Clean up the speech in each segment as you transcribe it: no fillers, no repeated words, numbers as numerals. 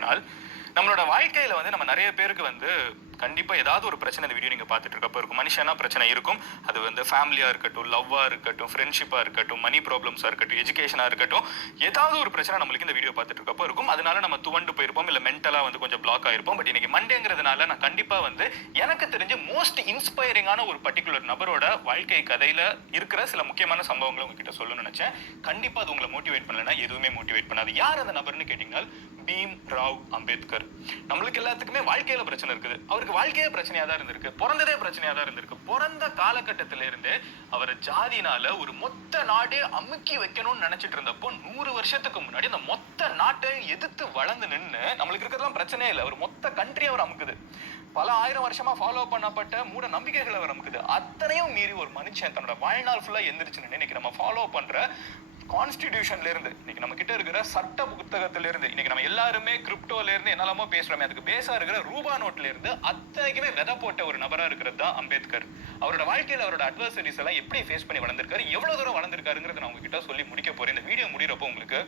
பார்த்தீங்கன்னா நம்மளோட வாழ்க்கையில வந்து நம்ம நிறைய பேருக்கு வந்து கண்டிப்பா ஏதாவது ஒரு பிரச்சனை இந்த வீடியோ நீங்க பார்த்துட்டு இருக்கப்போ இருக்கும். மனுஷனா பிரச்சனை இருக்கும். அது வந்து ஃபேமிலியா இருக்கட்டும், லவ்வா இருக்கட்டும், ஃப்ரெண்ட்ஷிப்பா இருக்கட்டும், மணி ப்ராப்ளம்ஸா இருக்கட்டும், எஜுகேஷனா இருக்கட்டும், ஏதாவது ஒரு பிரச்சனை நம்மளுக்கு இந்த வீடியோ பார்த்துட்டு இருக்கப்போ இருக்கும். அதனால நம்ம துவண்டு போயிருப்போம், இல்ல மென்டலா வந்து கொஞ்சம் பிளாக் ஆயிருப்போம். பட் இன்னைக்கு மண்டேங்கிறதுனால நான் கண்டிப்பா வந்து எனக்கு தெரிஞ்ச மோஸ்ட் இன்ஸ்பைரிங்கான ஒரு பர்டிகுலர் நபரோட வாழ்க்கை கதையில இருக்கிற சில முக்கியமான சம்பவங்களை உங்ககிட்ட சொல்லணும்னு நினைச்சேன். கண்டிப்பா அது உங்களை மோட்டிவேட் பண்ணலன்னா எதுவுமே மோட்டிவேட் பண்ணாது. யார் அந்த நபர்னு கேட்டீங்கன்னா பீம் ராவ் அம்பேத்கர். நம்மளுக்கு எல்லாத்துக்குமே வாழ்க்கையில பிரச்சனை இருக்குது. அவருக்கு வாழ்க்கையே பிரச்சனையா தான் இருந்திருக்கு. பிறந்ததே பிரச்சனையா தான் இருந்திருக்கு. பிறந்த காலகட்டத்தில இருந்து அவர் ஜாதினால ஒரு மொத்த நாடே அமுக்கி வைக்கணும்னு நினைச்சிட்டு இருந்தப்போ 100 வருஷத்துக்கு முன்னாடி அந்த மொத்த நாட்டை எதிர்த்து வளர்ந்து நின்று நம்மளுக்கு இருக்கிறதெல்லாம் பிரச்சனையே இல்லை. அவர் மொத்த கண்ட்ரி அவர் அமுக்குது. பல ஆயிரம் வருஷமா ஃபாலோ பண்ணப்பட்ட மூட நம்பிக்கைகளை அவர் அமுக்குது. அத்தனையும் மீறி ஒரு மனுஷன் தன்னோட வாழ்நாள் ஃபுல்லா எந்திரிச்சு நின்று இன்னைக்கு நம்ம ஃபாலோ பண்ற கான்ஸ்டிடியூஷன்ல இருந்து, இன்னைக்கு நம்ம கிட்ட இருக்கிற சட்ட புத்தகத்தில இருந்து, இன்னைக்கு நம்ம எல்லாருமே கிரிப்டோல இருந்து என்னெல்லாமோ பேசுறோமே, அதுக்கு பேஸா இருக்கிற ரூபா நோட்ல இருந்து அத்தனைக்குமே விதை போட்ட ஒரு நபரா இருக்கிறது தான் அம்பேத்கர். அவரோட வாழ்க்கையில அவரோட அட்வர்சரிஸ் எல்லாம் எப்படி ஃபேஸ் பண்ணி வளர்ந்திருக்காரு, எவ்வளவு தூரம் வளர்ந்திருக்காருங்கிறத நான் உங்ககிட்ட சொல்லி முடிக்க போறேன். இந்த வீடியோ முடிகிறப்போ உங்களுக்கு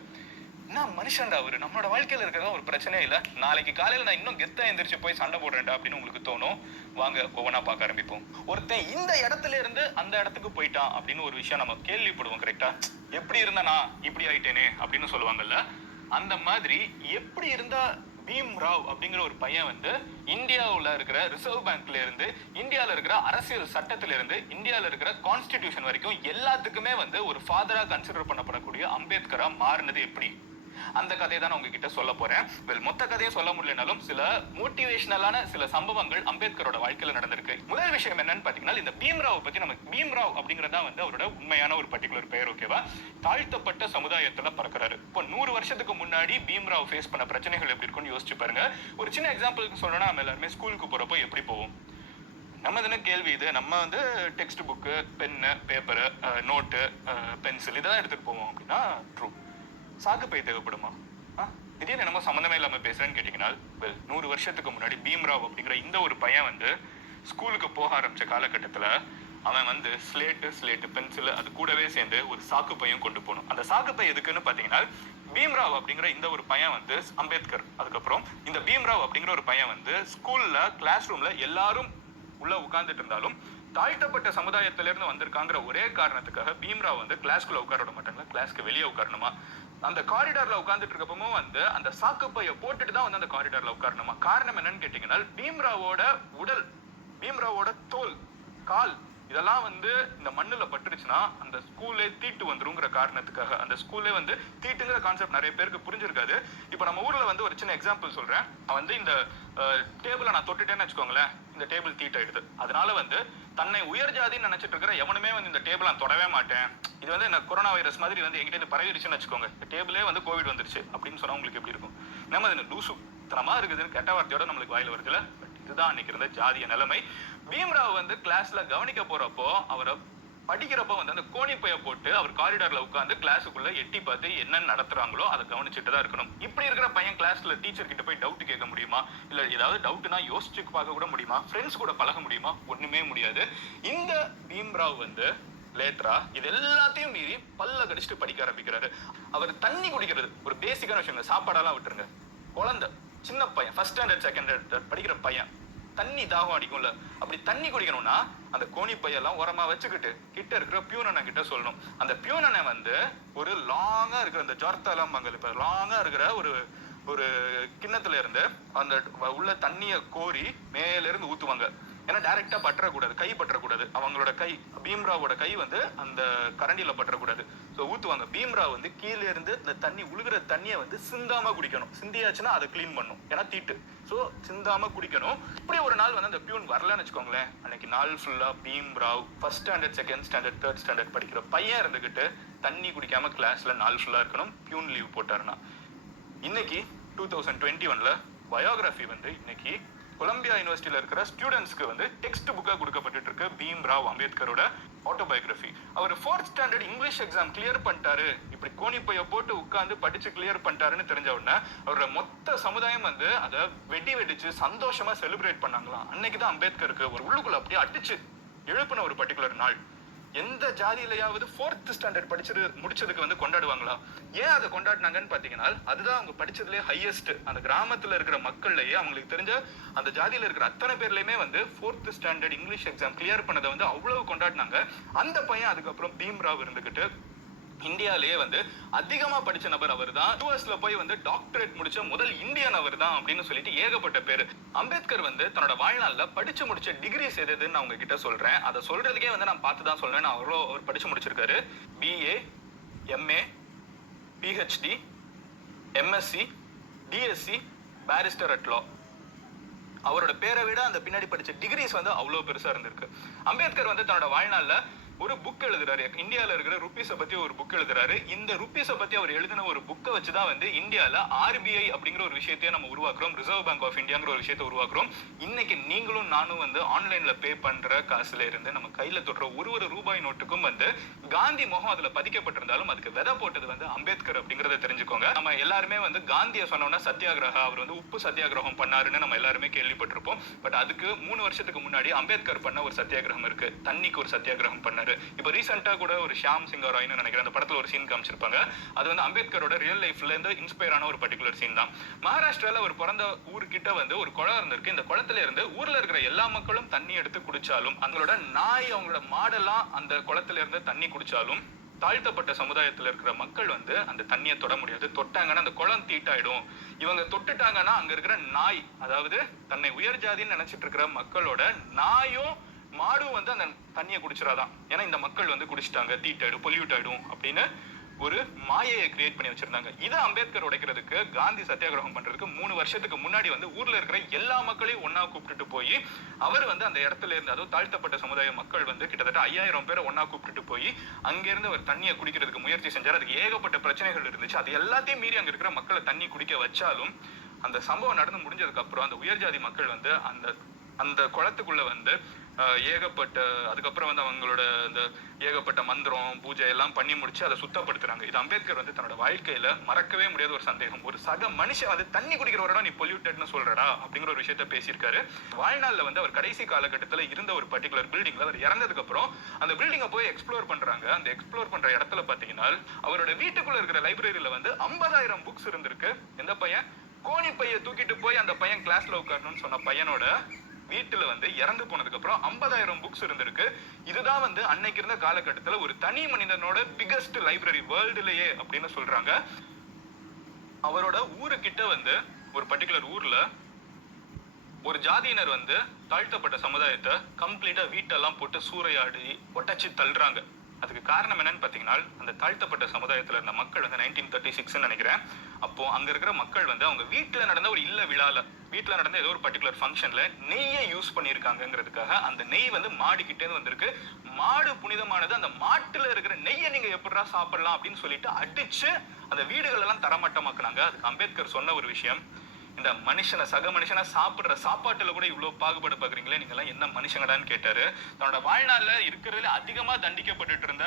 என்ன மனுஷன்டா அவரு, நம்மளோட வாழ்க்கையில இருக்கிறதா ஒரு பிரச்சனையே இல்லை, நாளைக்கு காலையில நான் இன்னும் கெத்தா எந்திரிச்சு போய் சண்டை போடுறேன்டா அப்படின்னு உங்களுக்கு தோணும். வாங்க ஒவ்வொன்னா பார்க்க ஆரம்பிப்போம். ஒருத்தன் இந்த இடத்துல இருந்து அந்த இடத்துக்கு போயிட்டான் அப்படின்னு ஒரு விஷயம் நம்ம கேள்விப்படுவோம். கரெக்டா? எப்படி இருந்தா இப்படி ஆயிட்டேனே அப்படின்னு சொல்லுவாங்கல்ல, அந்த மாதிரி எப்படி இருந்தா பீம் ராவ் அப்படிங்கிற ஒரு பையன் வந்து இந்தியாவுல இருக்கிற ரிசர்வ் பேங்க்ல இருந்து, இந்தியால இருக்கிற அரசியல் சட்டத்தில இருந்து, இந்தியால இருக்கிற கான்ஸ்டிடியூஷன் வரைக்கும் எல்லாத்துக்குமே வந்து ஒரு ஃபாதரா கன்சிடர் பண்ணப்படக்கூடிய அம்பேத்கரா மாறினது எப்படி, அந்த கதையை தான் உங்ககிட்ட சொல்ல போறேன். மொத்த கதையை சொல்ல முடியலனாலும் சில மோட்டிவேஷனலான சில சம்பவங்கள் அம்பேத்கரோட வாழ்க்கையில நடந்திருக்கு. முதல் விஷயம் என்னன்னு பாத்தீங்கன்னா, இந்த பீம்ராவ் பத்தி நம்ம பீம் ராவ் அப்படிங்கறதா வந்து அவரோட உண்மையான ஒரு பர்டிகுலர் பெயர். ஓகேவா? தாழ்த்தப்பட்ட சமுதாயத்துல பறக்கிறாரு. இப்போ 100 வருஷத்துக்கு முன்னாடி பீம்ராவ் ஃபேஸ் பண்ண பிரச்சனைகள் எப்படி இருக்குன்னு யோசிச்சு பாருங்க. ஒரு சின்ன எக்ஸாம்பிளுக்கு சொல்லணும்னா, நம்ம எல்லாருமே ஸ்கூலுக்கு போறப்போ எப்படி போவோம்? நம்ம தானே கேள்வி இது. நம்ம வந்து text book, pen, paper, note, pencil இதெல்லாம் எடுத்துட்டு போவோம் அப்படின்னா ட்ரூ. சாக்கு பை தேவைப்படுமா? திடீர்னு என்னமோ சம்மந்தமே இல்லாம பேசுறேன்னு கேட்டீங்கன்னா, 100 வருஷத்துக்கு முன்னாடி பீம்ராவ் அப்படிங்கிற இந்த ஒரு பையன் வந்து ஸ்கூலுக்கு போக ஆரம்பிச்ச காலகட்டத்துல அவன் வந்து ஸ்லேட்டு பென்சில் அது கூடவே சேர்ந்து ஒரு சாக்கு பையும் கொண்டு போகணும். அந்த சாக்கு பை எதுக்குன்னு பாத்தீங்கன்னா, பீம்ராவ் அப்படிங்கிற இந்த ஒரு பையன் வந்து அம்பேத்கர், அதுக்கப்புறம் இந்த பீம்ராவ் அப்படிங்கிற ஒரு பையன் வந்து ஸ்கூல்ல கிளாஸ் ரூம்ல எல்லாரும் உள்ள உட்கார்ந்துட்டு இருந்தாலும் தாழ்த்தப்பட்ட சமுதாயத்திலிருந்து வந்திருக்காங்கிற ஒரே காரணத்துக்காக பீம்ராவ் வந்து கிளாஸ்க்குள்ள உட்கார விட மாட்டாங்க, கிளாஸ்க்கு வெளியே உட்காரணுமா. அந்த காரிடார்ல உட்கார்ந்துட்டு இருக்கப்பவும் வந்து அந்த சாக்கு பைய போட்டுட்டு தான் வந்து அந்த காரிடார்ல உட்காரணுமா. காரணம் என்னன்னு கேட்டீங்கன்னா, பீம்ராவோட உடல், பீம்ராவோட தோல், கால் இதெல்லாம் வந்து இந்த மண்ணுல பட்டுருச்சுன்னா அந்த ஸ்கூலே தீட்டு வந்துருங்கிற காரணத்துக்காக. அந்த ஸ்கூலே வந்து தீட்டுங்கிற கான்செப்ட் நிறைய பேருக்கு புரிஞ்சிருக்காது. இப்ப நம்ம ஊர்ல வந்து ஒரு சின்ன எக்ஸாம்பிள் சொல்றேன். வந்து இந்த டேபிளை நான் தொட்டுட்டேன்னு வச்சுக்கோங்களேன், இந்த டேபிள் தீட்டாயிடுது. அதனால வந்து தன்னை உயர் ஜாதின்னு நினைச்சிட்டு இருக்கிற எவனுமே வந்து இந்த டேபிள் நான் தொடவே மாட்டேன், இது வந்து இந்த கொரோனா வைரஸ் மாதிரி வந்து எங்கிட்ட இருந்து பரவிடுச்சுன்னு வச்சுக்கோங்க, இந்த டேபிளே வந்து கோவிட் வந்துருச்சு அப்படின்னு சொன்னா உங்களுக்கு எப்படி இருக்கும்? நம்ம இது லூசு தனமா இருக்குதுன்னு கெட்ட வார்த்தையோட நம்மளுக்கு வாயில வருதுல. இதுதான் அன்னைக்கு இருந்த ஜாதிய நிலைமை. பீம்ராவ் வந்து கிளாஸ்ல கவனிக்க போறப்போ அவரை படிக்கிறப்போ வந்து அந்த கோணிப்பைய போட்டு அவர் காரிடார்ல உட்காந்து கிளாஸுக்குள்ள எட்டி பார்த்து என்ன நடத்துறாங்களோ அதை கவனிச்சுட்டு தான் இருக்கணும். இப்படி இருக்கிற பையன் கிளாஸ்ல டீச்சர் கிட்ட போய் டவுட் கேட்க முடியுமா? இல்ல ஏதாவது டவுட்னா யோசிச்சு பார்க்க கூட முடியுமா? ஃப்ரெண்ட்ஸ் கூட பழக முடியுமா? ஒண்ணுமே முடியாது. இந்த பீம்ராவ் வந்து லேட்டரா இது எல்லாத்தையும் மீறி பல்ல கடிச்சிட்டு படிக்க ஆரம்பிக்கிறாரு. அவர் தண்ணி குடிக்கிறது ஒரு பேசிக்கான விஷயம். சாப்பாடெல்லாம் விட்டுருங்க, குழந்தை சின்ன பையன், ஃபர்ஸ்ட் ஸ்டாண்டர்ட் செகண்ட் ஸ்டாண்டர்ட் படிக்கிற பையன், தண்ணி தாகம் அடிக்கும்ல, அப்படி தண்ணி குடிக்கணும்னா அந்த கோணி பையெல்லாம் உரமா வச்சுக்கிட்டு கிட்ட இருக்கிற பியூனனை கிட்ட சொல்லணும். அந்த பியூனனை வந்து ஒரு லாங்கா இருக்கிற அந்த ஜொர்த்தாலாம் மங்கள் இப்ப லாங்கா இருக்கிற ஒரு கிண்ணத்துல இருந்து அந்த உள்ள தண்ணிய கோரி மேல இருந்து ஊத்துவாங்க. ஏன்னா டைரக்டா பற்றக்கூடாது, கை பற்றக்கூடாது. அவங்களோட கை, பீம்ராவோட கை வந்து அந்த கரண்டியில பற்றக்கூடாது. ஸோ ஊத்துவாங்க. பீம்ராவ் வந்து கீழே இருந்து இந்த தண்ணி உழுகிற தண்ணியை வந்து சிந்தாம குடிக்கணும். சிந்தியாச்சுன்னா அதை கிளீன் பண்ணும், ஏன்னா தீட்டு. ஸோ சிந்தாம குடிக்கணும். இப்படி ஒரு நாள் வந்து அந்த பியூன் வரலன்னு வச்சுக்கோங்களேன், அன்னைக்கு நாள் ஃபுல்லா Bhimrao first standard second standard third standard படிக்கிற பையன் இருந்துகிட்டு தண்ணி குடிக்காம கிளாஸ்ல நாள் ஃபுல்லா இருக்கணும். பியூன் லீவ் போட்டாருன்னா. இன்னைக்கு 2021ல பயோகிராஃபி வந்து இன்னைக்கு கொலம்பியா யூனிவர்சிட்டியில இருக்கிற ஸ்டூடெண்ட்ஸ்க்கு வந்து டெக்ஸ்ட் புக்கா கொடுக்கப்பட்டு இருக்கு பீம்ராவ் அம்பேத்கரோட ஆட்டோபயோகிராஃபி. அவர் 4th standard English exam clear பண்ணிட்டாரு, இப்படி கோணிப்பைய போட்டு உட்கார்ந்து படிச்சு கிளியர் பண்ணிட்டாருன்னு தெரிஞ்ச உடனே அவரோட மொத்த சமுதாயம் வந்து அதை வெடிச்சு சந்தோஷமா செலிப்ரேட் பண்ணாங்களாம். அன்னைக்குதான் அம்பேத்கருக்கு ஒரு உள்ளுக்குள்ள அப்படியே அடிச்சு எழுப்பின ஒரு பர்டிகுலர் நாள். எந்த ஜாதியிலையாவது 4th ஸ்டாண்டர்ட் முடிச்சதுக்கு வந்து கொண்டாடுவாங்களா? ஏன் அதை கொண்டாடினாங்கன்னு பாத்தீங்கன்னா, அதுதான் அவங்க படிச்சதுலேயே ஹையஸ்ட். அந்த கிராமத்துல இருக்கிற மக்கள்லயே அவங்களுக்கு தெரிஞ்ச அந்த ஜாதியில இருக்கிற அத்தனை பேர்லயுமே வந்து 4th standard English exam clear பண்ணதை வந்து அவ்வளவு கொண்டாடினாங்க. அந்த பையன் அதுக்கப்புறம் பீம்ராவ் இருந்துகிட்டு இந்தியாலேயே வந்து அதிகமா படிச்ச நபர் அவர் தான். யூஎஸ்ல போய் வந்து டாக்டரேட் முடிச்ச முதல் இந்தியன் அவர் தான் அப்படின்னு சொல்லிட்டு ஏகப்பட்ட பேரு. அம்பேத்கர் வந்து தன்னோட வாழ்நாள்ல படிச்சு முடிச்ச டிகிரிஸ் எதுன்னு நான் உங்ககிட்ட சொல்றேன். அதை சொல்றதுக்கே வந்து நான் பார்த்து தான் சொல்றேன். அவர் படிச்சு முடிச்சிருக்காரு. BA, MA, PhD, MSc, DSc, barrister at law. அவரோட பேரை விட அந்த பின்னாடி படிச்ச டிகிரிஸ் வந்து அவ்வளவு பெருசா இருந்திருக்கு. அம்பேத்கர் வந்து தன்னோட வாழ்நாள்ல ஒரு புக் எழுதுறாரு. இந்தியால இருக்கிற ருப்பீஸை பத்தி ஒரு புக் எழுதுறாரு. இந்த ருப்பீஸை பத்தி அவர் எழுதின ஒரு புக்கை வச்சுதான் வந்து இந்தியால RBI அப்படிங்கிற ஒரு விஷயத்தையே நம்ம உருவாக்குறோம். ரிசர்வ் பேங்க் ஆஃப் இந்தியாங்கிற ஒரு விஷயத்தை உருவாக்குறோம். இன்னைக்கு நீங்களும் நானும் வந்து ஆன்லைன்ல பே பண்ற காசுல இருந்து நம்ம கையில தொடுற ஒரு ரூபாய் நோட்டுக்கும் வந்து காந்தி முகம் அதுல பதிக்கப்பட்டிருந்தாலும் அதுக்கு விதை போட்டது வந்து அம்பேத்கர் அப்படிங்கறத தெரிஞ்சுக்கோங்க. நம்ம எல்லாருமே வந்து காந்தியை சொன்னோம்னா சத்தியாகிரகா, அவர் வந்து உப்பு சத்தியாகிரகம் பண்ணாருன்னு நம்ம எல்லாருமே கேள்விப்பட்டிருப்போம். பட் அதுக்கு 3 வருஷத்துக்கு முன்னாடி அம்பேத்கர் பண்ண ஒரு சத்தியாகிரகம் இருக்கு. தண்ணிக்கு ஒரு சத்தியாகிரகம் பண்ணாரு. இப்ப ரீசெண்டா கூட ஒரு ஷியாம் சிங் ராய்னு நினைக்கிறேன், அந்த படத்துல ஒரு சீன் காமிச்சிருப்பாங்க. அது வந்து அம்பேத்கரோட ரியல் லைஃப்ல இருந்து இன்ஸ்பயர் ஆன ஒரு பர்டிகுலர் சீன் தான். மகாராஷ்டிரால ஒரு பிறந்த ஊர்கிட்ட வந்து ஒரு குளம் இருந்திருக்கு. இந்த குளத்துல இருந்து ஊர்ல இருக்கிற எல்லா மக்களும் தண்ணி எடுத்து குடிச்சாலும், அவங்களோட நாய், அவங்களோட மாடெல்லாம் அந்த குளத்துல இருந்து தண்ணி குடிச்சாலும் தாழ்த்தப்பட்ட சமுதாயத்துல இருக்கிற மக்கள் வந்து அந்த தண்ணியை தொட முடியாது. தொட்டாங்கன்னா அந்த குளம் தீட்டாயிடும். இவங்க தொட்டுட்டாங்கன்னா அங்க இருக்கிற நாய், அதாவது தன்னை உயர் ஜாதின்னு நினைச்சிட்டு இருக்கிற மக்களோட நாயும் மாடும் வந்து அந்த தண்ணியை குடிச்சிடாதான். ஏன்னா இந்த மக்கள் வந்து குடிச்சிட்டாங்க, தீட்டாயிடும், பொல்யூட் ஆயிடும் அப்படின்னு ஒரு மாயையை கிரியேட் பண்ணி வச்சிருந்தாங்க. இதை அம்பேத்கர் உடைக்கிறதுக்கு, காந்தி சத்தியாகிரகம் பண்றதுக்கு 3 வருஷத்துக்கு முன்னாடி வந்து ஊர்ல இருக்கிற எல்லா மக்களையும் ஒன்னா கூப்பிட்டுட்டு போய் அவர் வந்து அந்த இடத்துல இருந்து, அதுவும் தாழ்த்தப்பட்ட சமுதாய மக்கள் வந்து கிட்டத்தட்ட 5000 பேரை ஒன்னா கூப்பிட்டுட்டு போய் அங்கிருந்து அவர் தண்ணியை குடிக்கிறதுக்கு முயற்சி செஞ்சார். அதுக்கு ஏகப்பட்ட பிரச்சனைகள் இருந்துச்சு. அது எல்லாத்தையும் மீறி அங்க இருக்கிற மக்களை தண்ணி குடிக்க வச்சாலும் அந்த சம்பவம் நடந்து முடிஞ்சதுக்கு அப்புறம் அந்த உயர்ஜாதி மக்கள் வந்து அந்த குளத்துக்குள்ள வந்து அதுக்கப்புறம் வந்து அவங்களோட இந்த ஏகப்பட்ட மந்திரம் பூஜை எல்லாம் பண்ணி முடிச்சு அதை சுத்தப்படுத்துறாங்க. இது அம்பேத்கர் வந்து தன்னோட வாழ்க்கையில மறக்கவே முடியாத ஒரு சந்தேகம். ஒரு சக மனுஷன் அது தண்ணி குடிக்கிறவரடா நீ பொல்யூட்டட்னு சொல்றடா அப்படிங்கிற ஒரு விஷயத்த பேசியிருக்காரு. வாழ்நாள்ல வந்து அவர் கடைசி காலகட்டத்துல இருந்த ஒரு பர்டிகுலர் பில்டிங்ல அவர் இறந்ததுக்கு அப்புறம் அந்த பில்டிங்கை போய் எக்ஸ்ப்ளோர் பண்றாங்க. அந்த எக்ஸ்ப்ளோர் பண்ற இடத்துல பாத்தீங்கன்னா அவரோட வீட்டுக்குள்ள இருக்கிற லைப்ரரியில வந்து 50,000 புக்ஸ் இருந்திருக்கு. எந்த பையன் கோணி பைய தூக்கிட்டு போய் அந்த பையன் கிளாஸ்ல உட்காரணும்னு சொன்ன பையனோட வீட்டுல வந்து இறந்து போனதுக்கு அப்புறம் 50,000 புக்ஸ் இருந்திருக்கு. இதுதான் வந்து அன்னைக்கு இருந்த காலகட்டத்துல ஒரு தனி மனிதனோட பிகெஸ்ட் லைப்ரரி வேர்ல்டுலயே அப்படின்னு சொல்றாங்க. அவரோட ஊருக்கிட்ட வந்து ஒரு பர்டிகுலர் ஊர்ல ஒரு ஜாதியினர் வந்து தாழ்த்தப்பட்ட சமுதாயத்தை கம்ப்ளீட்டா வீட்டெல்லாம் போட்டு சூறையாடி ஒட்டச்சு தள்ளுறாங்க. அதுக்கு காரணம் என்னன்னு பாத்தீங்கன்னா, அந்த தாழ்த்தப்பட்ட சமுதாயத்துல இருந்த மக்கள் வந்து 1936 நினைக்கிறேன், அப்போ அங்க இருக்கிற மக்கள் வந்து அவங்க வீட்டுல நடந்த ஒரு இல்ல விழால, வீட்டுல நடந்த ஏதோ ஒரு பர்டிகுலர் ஃபங்க்ஷன்ல நெய்யை யூஸ் பண்ணிருக்காங்கிறதுக்காக அந்த நெய் வந்து மாடுகிட்டே வந்திருக்கு. மாடு புனிதமானது, அந்த மாட்டுல இருக்கிற நெய்யை நீங்க எப்படிடா சாப்பிடலாம் அப்படின்னு சொல்லிட்டு அடிச்சு அந்த வீடுகள் எல்லாம் தரமட்டமாக்குனாங்க. அதுக்கு அம்பேத்கர் சொன்ன ஒரு விஷயம், இந்த மனுஷனை சக மனுஷனா சாப்பிடுற சாப்பாட்டுல கூட இவ்வளவு பாகுபாடு பாக்குறீங்களே, நீங்க எல்லாம் என்ன மனுஷங்கடான்னு கேட்டாரு. தன்னோட வாழ்நாள்ல இருக்கிறதுல அதிகமா தண்டிக்கப்பட்டு இருந்த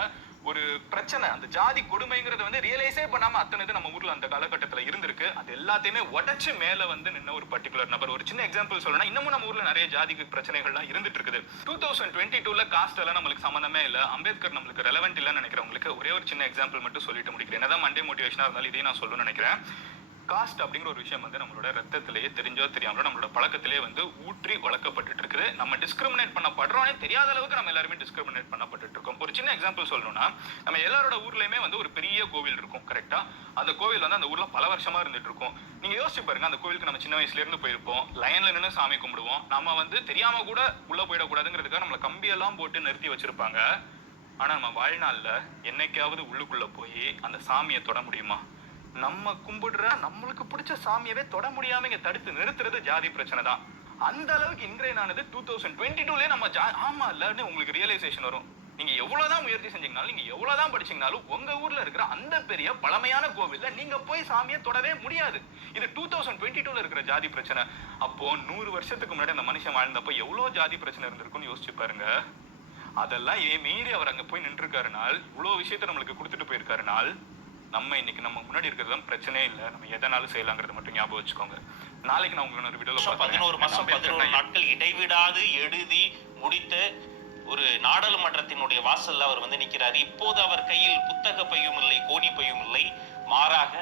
ஒரு பிரச்சனை, அந்த ஜாதி கொடுமைங்கிறத வந்து ரியலைஸே பண்ணாம அத்தனை இது நம்ம ஊர்ல அந்த காலகட்டத்துல இருந்திருக்கு. அது எல்லாத்தையுமே உடைச்சு மேல வந்து நின்ன ஒரு பர்டிகுலர் நபர். ஒரு சின்ன எக்ஸாம்பிள் சொல்லணும்னா, இன்னமும் நம்ம ஊர்ல நிறைய ஜாதி பிரச்சனைகள்லாம் இருந்துட்டு இருக்குது. 2022ல காஸ்ட் எல்லாம் நம்மளுக்கு சம்பந்தமே இல்ல, அம்பேத்கர் நம்மளுக்கு ரெலவென்ட் இல்லைன்னு நினைக்கிறவங்களுக்கு ஒரே ஒரு சின்ன எக்ஸாம்பிள் மட்டும் சொல்லிட்டு முடிக்கிறேன். என்னதான் மண்டே மோட்டிவேஷனா இருந்தாலும் இதையும் நான் சொல்லணும்னு நினைக்கிறேன். காஸ்ட் அப்படிங்கிற ஒரு விஷயம் வந்து நம்மளோட ரத்தத்திலேயே தெரிஞ்சோ தெரியாமலோ நம்மளோட பழக்கத்திலேயே வந்து ஊற்றி வளர்க்கப்பட்டு இருக்குது. நம்ம டிஸ்கிரிமினேட் பண்ணப்படுறோன்னே தெரியாத அளவுக்கு நம்ம எல்லாருமே டிஸ்கிரிமினேட் பண்ணப்பட்டு இருக்கோம். ஒரு சின்ன எக்ஸாம்பிள் சொல்லணும்னா, நம்ம எல்லாரோட ஊர்லயுமே வந்து ஒரு பெரிய கோவில் இருக்கும், கரெக்டா? அந்த கோவில் வந்து அந்த ஊர்ல பல வருஷமா இருந்துட்டு இருக்கும். நீங்க யோசிச்சு பாருங்க, அந்த கோவிலுக்கு நம்ம சின்ன வயசுல இருந்து போயிருப்போம், லைன்ல நின்று சாமி கும்பிடுவோம். நம்ம வந்து தெரியாம கூட உள்ள போயிடக்கூடாதுங்கிறதுக்காக நம்மள கம்பியெல்லாம் போட்டு நிறுத்தி வச்சிருப்பாங்க. ஆனா நம்ம வாழ்நாள்ல என்னைக்காவது உள்ளுக்குள்ள போய் அந்த சாமியை தொட முடியுமா? நம்ம கும்பிடுற நம்மளுக்கு பிடிச்ச சாமியவே தொட முடியாம இங்க தடுத்து நிறுத்துறது ஜாதி பிரச்சனை தான். அந்த அளவுக்கு இன்கிரைன் ஆனது 2022லயே நம்ம ஆமா இல்லன்னு உங்களுக்கு ரியலைசேஷன் வரும். நீங்க எவ்வளவுதான் முயற்சி செஞ்சீங்கனாலும், நீங்க எவ்வளவுதான் படிச்சீங்கனாலும் உங்க ஊர்ல இருக்கிற அந்த பெரிய பழமையான கோவில்ல நீங்க போய் சாமியை தொடவே முடியாது. இது 2022ல இருக்கிற ஜாதி பிரச்சனை. அப்போ 100 வருஷத்துக்கு முன்னாடி அந்த மனுஷன் வாழ்ந்தப்போ எவ்வளவு ஜாதி பிரச்சனை இருந்திருக்கும்னு யோசிச்சு பாருங்க. அதெல்லாம் மீறி அவர் அங்க போய் நின்று இருக்காருனால், இவ்வளவு விஷயத்த நம்மளுக்கு கொடுத்துட்டு போயிருக்காருனால், நம்ம இன்னைக்கு நம்ம முன்னாடி இருக்கிறது பிரச்சனையே இல்லை. நம்ம எதனாலும் செய்யலாங்கிறது மட்டும் ஞாபகம் வச்சுக்கோங்க. நாளைக்கு நான் உங்களுக்கு ஒரு வீடியோல 11 மாசம் 11 நாட்கள் இடைவிடாது எழுதி முடித்து ஒரு நாடாளுமன்றத்தினுடைய வாசல்ல அவர் வந்து நிற்கிறார். இப்போது அவர் கையில் புத்தக பையும் இல்லை, கோணி பையும் இல்லை. மாறாக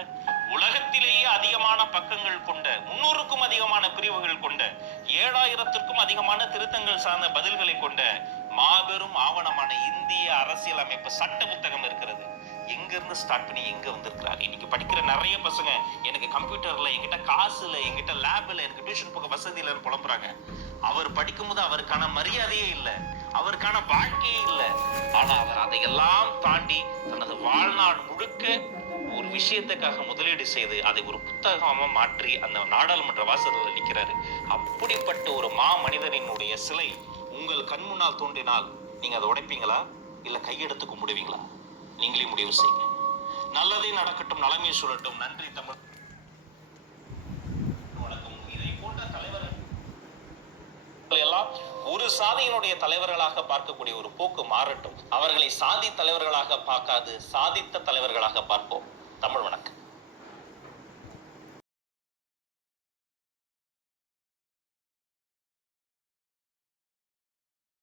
உலகத்திலேயே அதிகமான பக்கங்கள் கொண்ட, 300க்கும் அதிகமான பிரிவுகள் கொண்ட, 7000த்திற்கும் அதிகமான திருத்தங்கள் சார்ந்த பதில்களை கொண்ட மாபெரும் ஆவணமான இந்திய அரசியலமைப்பு சட்ட புத்தகம் இருக்கிறது. எங்க இருந்து ஸ்டார்ட் பண்ணி எங்க வந்திருக்கிறாரு? இன்னைக்கு படிக்கிற நிறைய பசங்க, எனக்கு கம்ப்யூட்டர்ல என்கிட்ட காசு இல்லை, என்கிட்ட லேப் இல்லை, எனக்கு டியூஷன் போக வசதி இல்லைன்னு புலம்புறாங்க. அவர் படிக்கும்போது அவருக்கான மரியாதையே இல்லை, அவருக்கான வாழ்க்கையே இல்லை. ஆனா அவர் அதையெல்லாம் தாண்டி தனது வாழ்நாள் முழுக்க ஒரு விஷயத்துக்காக முதலீடு செய்து அதை ஒரு புத்தகமா மாற்றி அந்த நாடாளுமன்ற வாசல்ல நிற்கிறாரு. அப்படிப்பட்ட ஒரு மனிதனினுடைய சிலை உங்கள் கண் முன்னால் தோன்றினால் நீங்க அதை உடைப்பீங்களா, இல்ல கையெடுத்து கும்பிடுவீங்களா? நீங்களே முடிவு செய்யுங்க. நல்லதே நடக்கட்டும், நலமே சொல்லட்டும். நன்றி தமிழ். வணக்கம். இதை போன்ற தலைவர்கள் எல்லாம் ஒரு சாதியினுடைய தலைவர்களாக பார்க்கக்கூடிய ஒரு போக்கு மாறட்டும். அவர்களை சாதி தலைவர்களாக பார்க்காது, சாதித்த தலைவர்களாக பார்ப்போம். தமிழ் வணக்கம்.